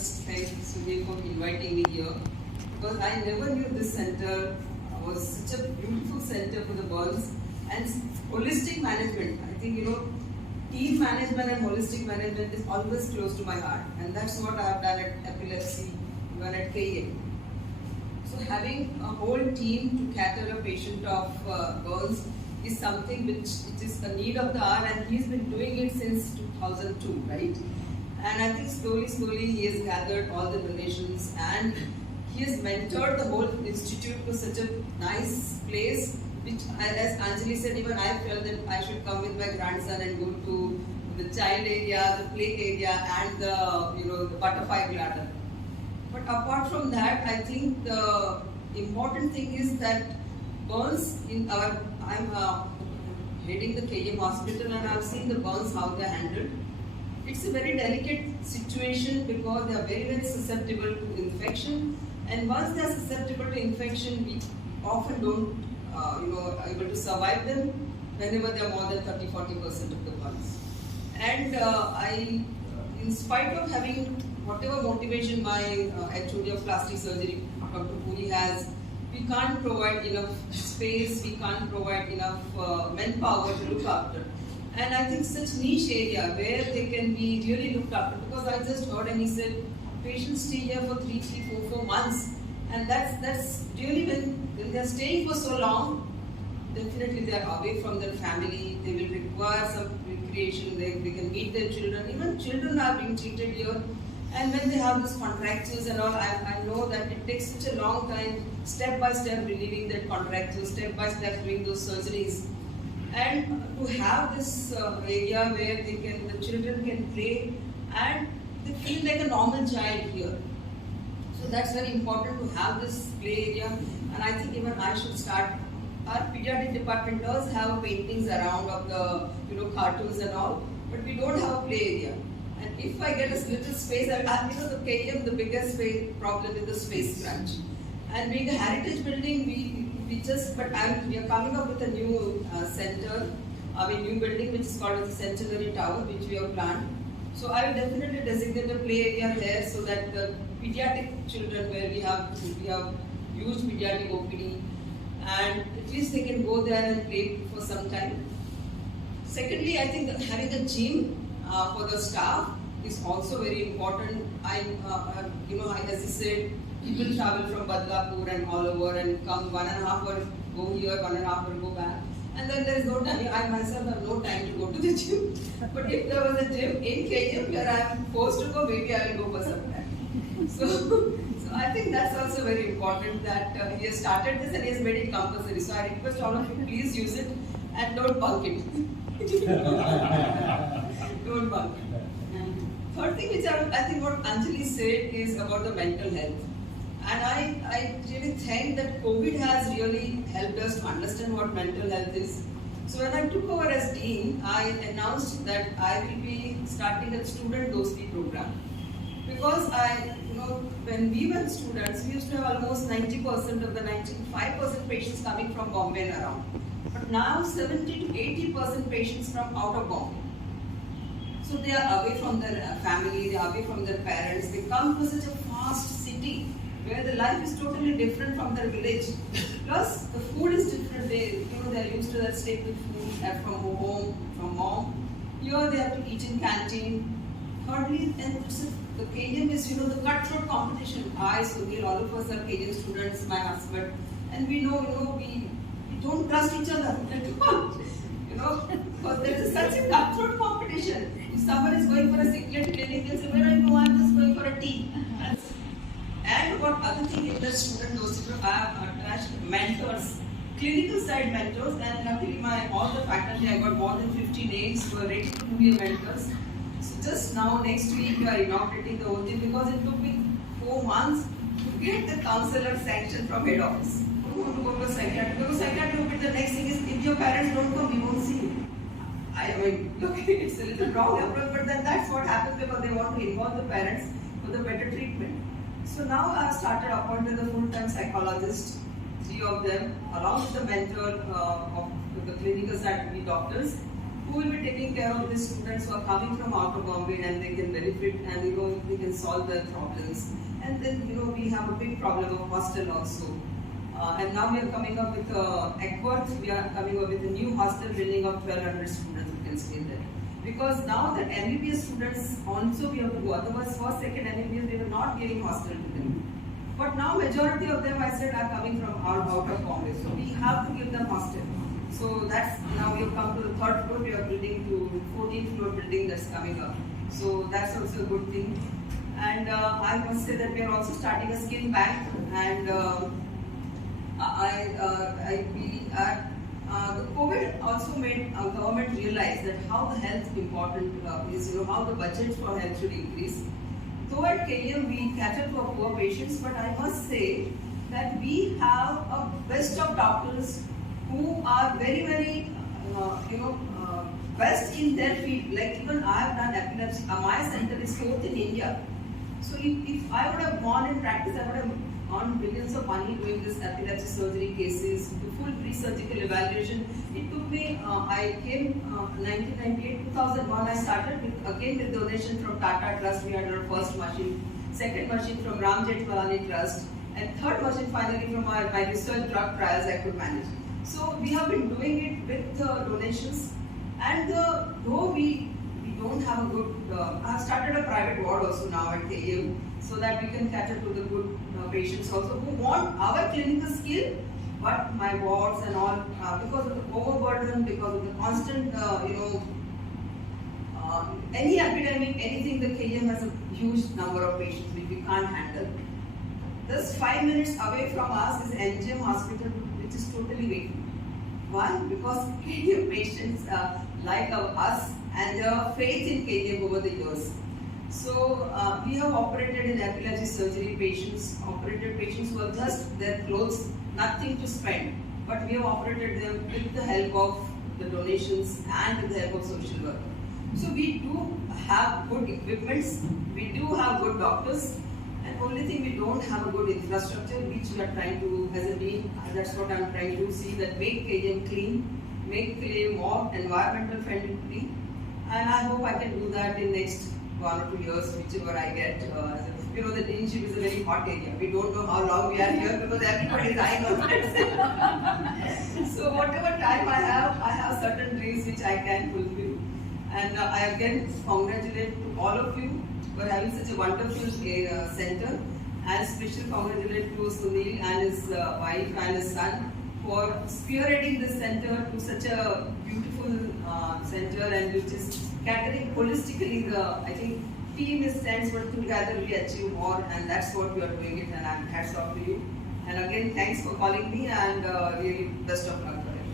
first thank Sunil for inviting me here, because I never knew this center was such a beautiful center for the girls and holistic management. I think, team management and holistic management is always close to my heart, and that's what I have done at epilepsy, even at KM. So having a whole team to cater a patient of girls is something which it is a need of the hour, and he's been doing it since 2002, right? And I think slowly he has gathered all the donations, and he has mentored the whole institute to such a nice place, which, as Anjali said, even I felt that I should come with my grandson and go to the child area, the play area, and the butterfly garden. But apart from that, I think the important thing is that burns in I'm heading the KM hospital, and I've seen the burns, how they're handled. It's a very delicate situation because they are very susceptible to infection, and once they are susceptible to infection, we often don't able to survive them whenever they are more than 30-40% of the burns. And in spite of having whatever motivation my HOD of plastic surgery, Dr. Puri, has, we can't provide enough space, we can't provide enough manpower to look after. And I think such niche area where they can be really looked after, because I just heard and he said patients stay here for 3, 4 months, and that's really when they're staying for so long, definitely they are away from their family, they will require some recreation, they can meet their children, even children are being treated here. And when they have this contractures and all, I know that it takes such a long time, step by step relieving that contractures, step by step doing those surgeries. And to have this area where the children can play and they feel like a normal child here. So that's very important to have this play area. And I think even I should start. Our pediatric department does have paintings around of the cartoons and all, but we don't have a play area. And if I get a little space, the KM, the biggest problem is the space crunch. And being a heritage building, we are coming up with a new new building which is called the Centenary Tower, which we have planned. So I will definitely designate a play area there so that the pediatric children, where we have huge pediatric OPD, and at least they can go there and play for some time. Secondly, I think having a gym for the staff is also very important. As I said, people travel from Badlapur and all over and come 1.5 hours, go here, 1.5 hours, go back. And then there is no time. I myself have no time to go to the gym. But if there was a gym in KM where I am forced to go, maybe I will go for some time. So I think that's also very important that he has started this and he has made it compulsory. So I request all of you, please use it and don't bunk it. Don't bunk it. Third thing which I think what Anjali said is about the mental health. And I really think that COVID has really helped us to understand what mental health is. So when I took over as Dean, I announced that I will be starting a student dossier program. Because when we were students, we used to have almost 90% of the 95% patients coming from Bombay and around. But now 70 to 80% patients from out of Bombay. So they are away from their family, they are away from their parents. They come to such a fast city where the life is totally different from their village. Plus, the food is different. They are used to that staple food from home, from mom. Here they have to eat in canteen. Thirdly, and the KM is the cutthroat competition. I, Sunil, all of us are KM students, my husband, and we know we don't trust each other at all. Because there is such a cutthroat competition. If someone is going for a sicklet clinic, they'll say, "Where are you going? I'm just going for a tea." And what other thing in the student dossier, I have attached mentors, clinical side mentors, and luckily all the faculty, I got more than 50 names who are ready to be mentors. So just now, next week, we are inaugurating the whole thing because it took me 4 months to get the counselor sanction from head office. I don't want to go to a psychiatrist. Go to psychiatrist, but the next thing is, if your parents don't come, we won't see you. I mean, look, it's a little wrong approach, but then that's what happens because they want to involve the parents for the better treatment. So now I've started appointing the full-time psychologists, 3 of them, along with the mentor of the clinical side, we doctors. who will be taking care of these students who are coming from out of Bombay and they can benefit and they can solve their problems. And then we have a big problem of hostel also. And now we are coming up with Eckworth, we are coming up with a new hostel building of 1200 students who can stay there. Because now that MBBS students also we have to go, otherwise first, second MBBS they were not giving hostel to them. But now majority of them I said are coming from out of Bombay, so we have to give them hostel. So that's, now we have come to the third floor, we are building to 14th floor building that's coming up. So that's also a good thing. And I must say that we are also starting a skin bank, and the COVID also made government realize that how the health important is, how the budget for health should increase. Though at KM we cater to our poor patients, but I must say that we have a best of doctors who are very, very, best in their field. Like even I have done epilepsy. My center is fourth in India. So if I would have gone in practice, I would have earned billions of money doing this epilepsy surgery cases, the full pre-surgical evaluation. It took me, I came 1998, 2001, I started with donation from Tata Trust. We had our first machine, second machine from Ram Jethmalani Trust, and third machine finally from my research drug trials I could manage. So we have been doing it with donations, and though we don't have a good, I have started a private ward also now at KU, so that we can cater to the good patients also who want our clinical skill, but my wards and all, because of the overburden, because of the constant, any epidemic, anything, the KM has a huge number of patients which we can't handle. Just 5 minutes away from us is NGM hospital, which is totally vacant. Why? Because KM patients like us, and they have faith in KM over the years. So we have operated in epilepsy surgery patients, operated patients who have just their clothes, nothing to spend. But we have operated them with the help of the donations and with the help of social work. So we do have good equipments, we do have good doctors, and only thing we don't have a good infrastructure, which we are trying to, as a team, that's what I'm trying to see, that make KM clean, make KM more environmental friendly, and I hope I can do that in next 1 or 2 years, whichever I get. The internship is a very hot area. We don't know how long we are here because everybody is dying on it. So whatever time I have certain dreams which I can fulfill. And I again congratulate to all of you for having such a wonderful center, and special congratulate to Sunil and his wife and his son for spearheading this center to such a beautiful center, and which is catering holistically I think team stands for together we achieve more, and that's what we are doing it, and I'm hats off to you. And again, thanks for calling me, and really best of luck for it.